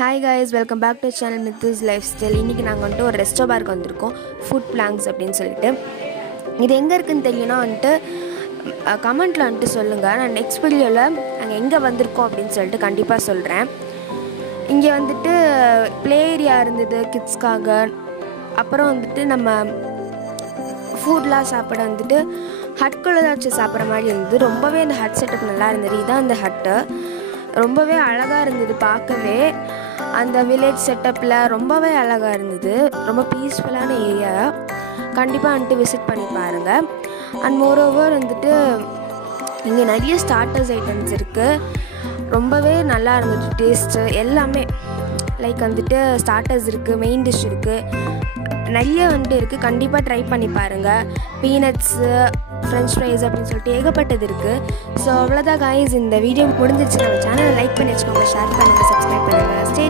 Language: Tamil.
Hi guys, welcome back to channel Mithu's lifestyle. இன்றைக்கி நாங்கள் வந்துட்டு ஒரு ரெஸ்டோ பார்க்கு வந்திருக்கோம், ஃபுட் பிளாங்க்ஸ் அப்படின்னு சொல்லிட்டு. இது எங்கே இருக்குதுன்னு தெரியும்னா வந்துட்டு கமெண்ட்டில் வந்துட்டு சொல்லுங்கள். நான் நெக்ஸ்ட் வீடியோவில் நாங்கள் எங்கே வந்திருக்கோம் அப்படின்னு சொல்லிட்டு கண்டிப்பாக சொல்கிறேன். இங்கே வந்துட்டு ப்ளே ஏரியா இருந்தது கிட்ஸ்க்காக. அப்புறம் வந்துட்டு நம்ம ஃபுட்லாம் சாப்பிட வந்துட்டு ஹட்குள்ளே தான் வச்சு சாப்பிட்ற மாதிரி இருந்தது. ரொம்பவே அந்த ஹட் செட்டப் நல்லா இருந்தது. இதுதான் அந்த ஹட்டு, ரொம்பவே அழகாக இருந்தது பார்க்கவே. அந்த வில்லேஜ் செட்டப்பில் ரொம்பவே அழகாக இருந்தது. ரொம்ப பீஸ்ஃபுல்லான ஏரியா. கண்டிப்பாக வந்துட்டு விசிட் பண்ணி பாருங்கள். அண்ட் மோரோவர் வந்துட்டு இங்கே நிறைய ஸ்டார்டர்ஸ் ஐட்டம்ஸ் இருக்குது. ரொம்பவே நல்லா இருந்தது டேஸ்ட்டு எல்லாமே. லைக் வந்துட்டு ஸ்டார்டர்ஸ் இருக்குது, மெயின் டிஷ் இருக்குது, நிறைய வந்துட்டு இருக்குது. கண்டிப்பாக ட்ரை பண்ணி பாருங்கள். பீனட்ஸு, ஃப்ரெஞ்ச் ஃப்ரைஸ் அப்படின்னு சொல்லிட்டு ஏகப்பட்டது இருக்குது. ஸோ அவ்வளோதான் காய்ஸ், இந்த வீடியோ முடிஞ்சிருச்சு. நம்ம சேனலை லைக் பண்ணி வச்சுக்கோங்க, ஷேர் பண்ணுங்கள், சப்ஸ்கிரைப் பண்ணுங்கள்.